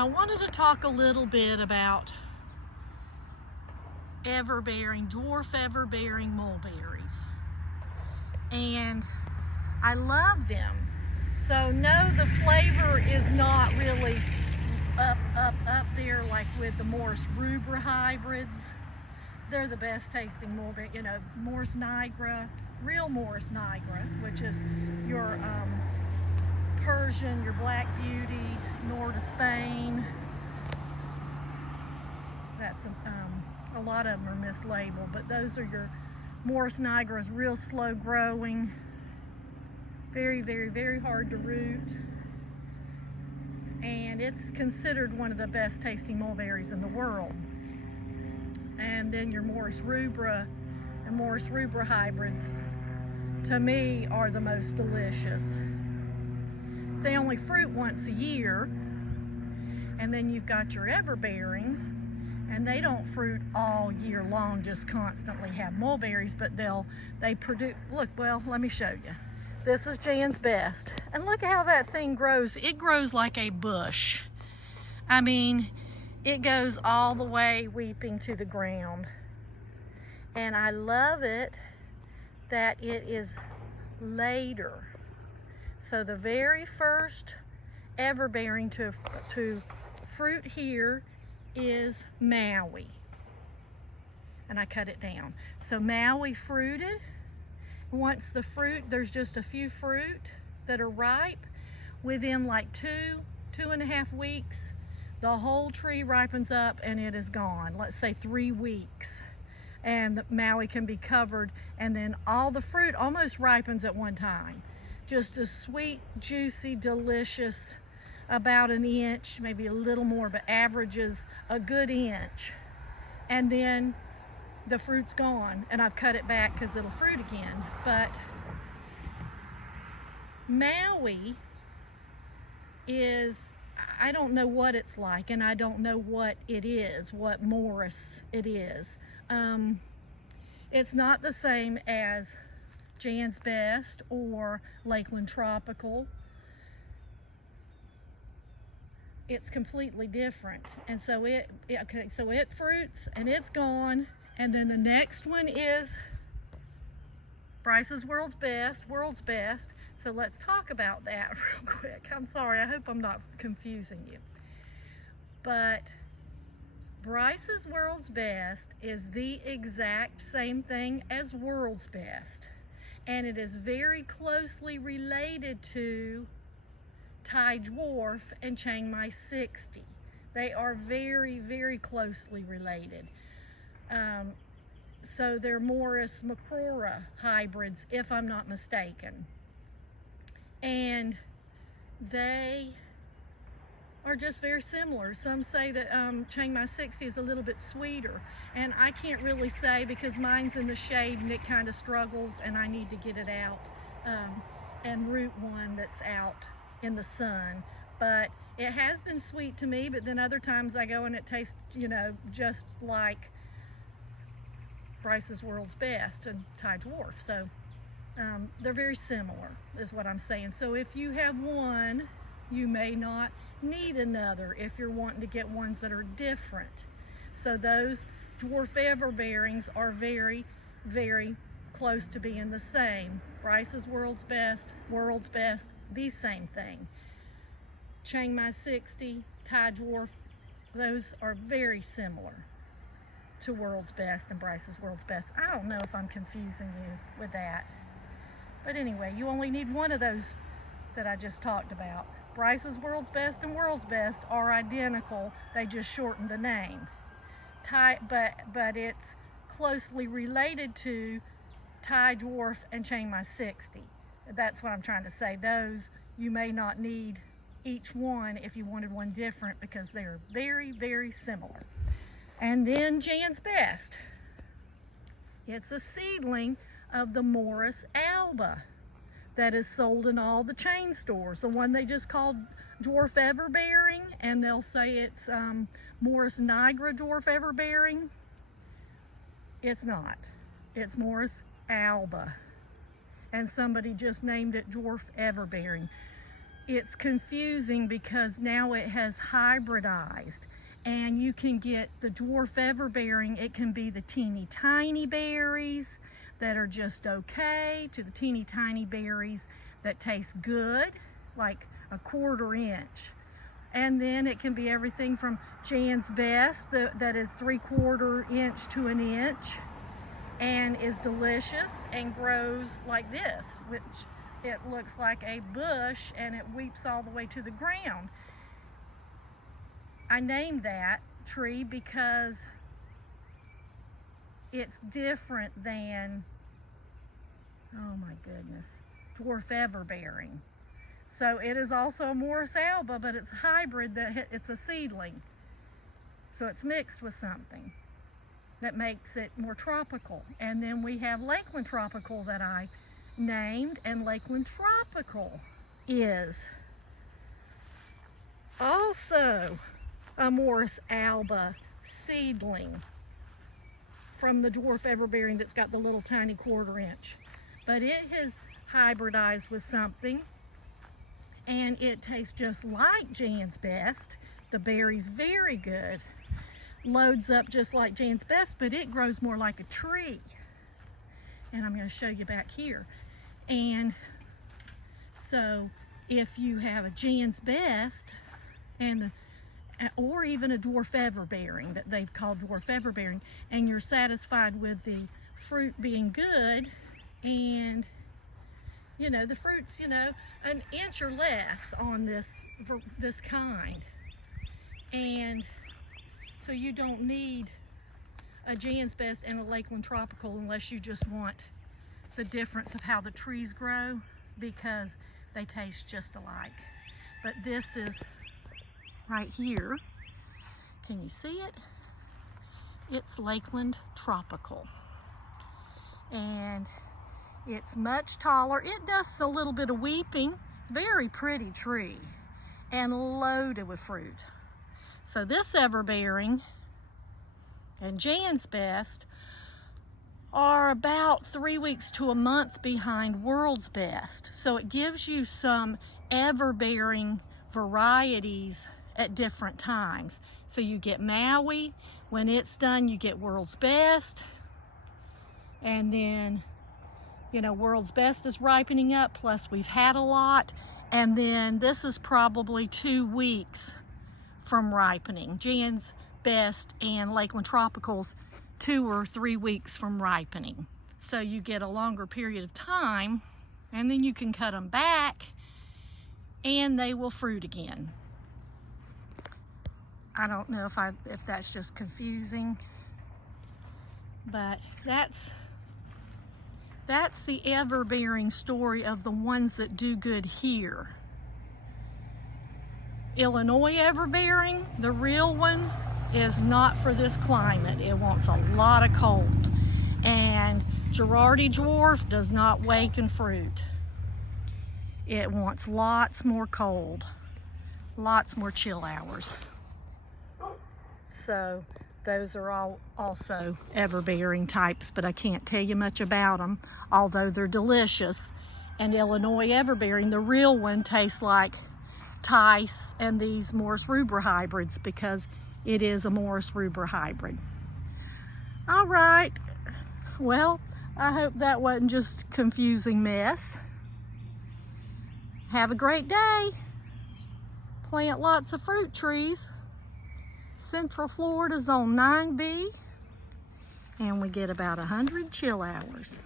I wanted to talk a little bit about Everbearing, dwarf Everbearing mulberries. And I love them. So no, the flavor is not really up there like with the Morris rubra hybrids. They're the best tasting mulberry, you know, Morris nigra, real Morris nigra, which is your Persian, your Black Beauty, Nord of Spain. That's a lot of them are mislabeled, but those are your Morris nigras, real slow growing, very, very, very hard to root, and it's considered one of the best tasting mulberries in the world. And then your Morris rubra and Morris rubra hybrids, to me, are the most delicious. They only fruit once a year. And then you've got your Everbearings, and they don't fruit all year long, just constantly have mulberries, but they produce, look, well, let me show you. This is Jan's Best, and look how that thing grows. It grows like a bush. I mean, it goes all the way weeping to the ground. And I love it that it is later. So the very first Everbearing to fruit here is Maui. And I cut it down. So Maui fruited. Once the fruit, there's just a few fruit that are ripe. Within like 2.5 weeks, the whole tree ripens up and it is gone. Let's say 3 weeks. And the Maui can be covered, and then all the fruit almost ripens at one time. Just a sweet, juicy, delicious, about an inch, maybe a little more, but averages a good inch. And then the fruit's gone, and I've cut it back because it'll fruit again. But Maui is, I don't know what it's like, and I don't know what it is, what Morris it is. It's not the same as Jan's Best or Lakeland Tropical. It's completely different, and so it fruits and it's gone. And then the next one is Bryce's World's Best. So let's talk about that real quick. I'm sorry, I hope I'm not confusing you, but Bryce's World's Best is the exact same thing as World's Best, and it is very closely related to Thai Dwarf and Chiang 60. They are very, very closely related. So they're Morris Macrora hybrids, if I'm not mistaken. And they are just very similar. Some say that Chiang 60 is a little bit sweeter, and I can't really say because mine's in the shade and it kind of struggles, and I need to get it out and root one that's out in the sun. But it has been sweet to me, but then other times I go and it tastes, you know, just like Bryce's World's Best and Thai Dwarf. So they're very similar is what I'm saying. So if you have one, you may not need another if you're wanting to get ones that are different. So those dwarf Everbearings are very, very close to being the same. Bryce's World's Best, the same thing. Chiang 60, Thai Dwarf, those are very similar to World's Best and Bryce's World's Best. I don't know if I'm confusing you with that. But anyway, you only need one of those that I just talked about. Bryce's World's Best and World's Best are identical. They just shortened the name. But it's closely related to Thai Dwarf and Chiang 60. That's what I'm trying to say. Those, you may not need each one if you wanted one different, because they are very, very similar. And then Jan's Best. It's a seedling of the Morris Alba that is sold in all the chain stores. The one they just called Dwarf Everbearing, and they'll say it's Morris Nigra Dwarf Everbearing. It's not. It's Morris Alba. And somebody just named it Dwarf Everbearing. it's confusing because now it has hybridized, and you can get the dwarf everbearing. It can be the teeny tiny berries that are just okay, to the teeny tiny berries that taste good, like a 1/4 inch. And then it can be everything from Jan's Best, that is 3/4 inch to 1 inch, and is delicious and grows like this, which it looks like a bush and it weeps all the way to the ground. I named that tree because it's different than, oh my goodness, dwarf everbearing. So it is also a Morris alba, but it's a hybrid, it's a seedling. So it's mixed with something that makes it more tropical. And then we have Lakeland Tropical that I named, and Lakeland Tropical is also a Morris alba seedling from the dwarf everbearing that's got the little tiny 1/4 inch. But it has hybridized with something, and it tastes just like Jan's Best. The berry's very good. Loads up just like Jan's Best, but it grows more like a tree. And I'm going to show you back here. And so if you have a Jan's Best or even a dwarf everbearing that they've called dwarf everbearing, and you're satisfied with the fruit being good, and you know, the fruit's, you know, 1 inch or less on this kind. And so you don't need a Jan's Best and a Lakeland Tropical unless you just want the difference of how the trees grow, because they taste just alike. But this is right here. Can you see it? It's Lakeland Tropical. And it's much taller. It does a little bit of weeping. It's a very pretty tree and loaded with fruit. So this everbearing and Jan's Best are about 3 weeks to a month behind World's Best. So it gives you some everbearing varieties at different times. So you get Maui. When it's done, you get World's Best. And then, you know, World's Best is ripening up, plus we've had a lot. And then this is probably 2 weeks from ripening. Jan's Best and Lakeland Tropicals, 2 or 3 weeks from ripening. So you get a longer period of time, and then you can cut them back and they will fruit again. I don't know if that's just confusing, but that's the everbearing story of the ones that do good here. Illinois everbearing, the real one, is not for this climate. It wants a lot of cold. And Girardi Dwarf does not wake and fruit. It wants lots more cold, lots more chill hours. So those are all also everbearing types, but I can't tell you much about them, although they're delicious. And Illinois everbearing, the real one, tastes like Tice and these Morris rubra hybrids, because it is a Morris rubra hybrid. All right, well, I hope that wasn't just a confusing mess. Have a great day. Plant lots of fruit trees. Central Florida, Zone 9B, and we get about 100 chill hours.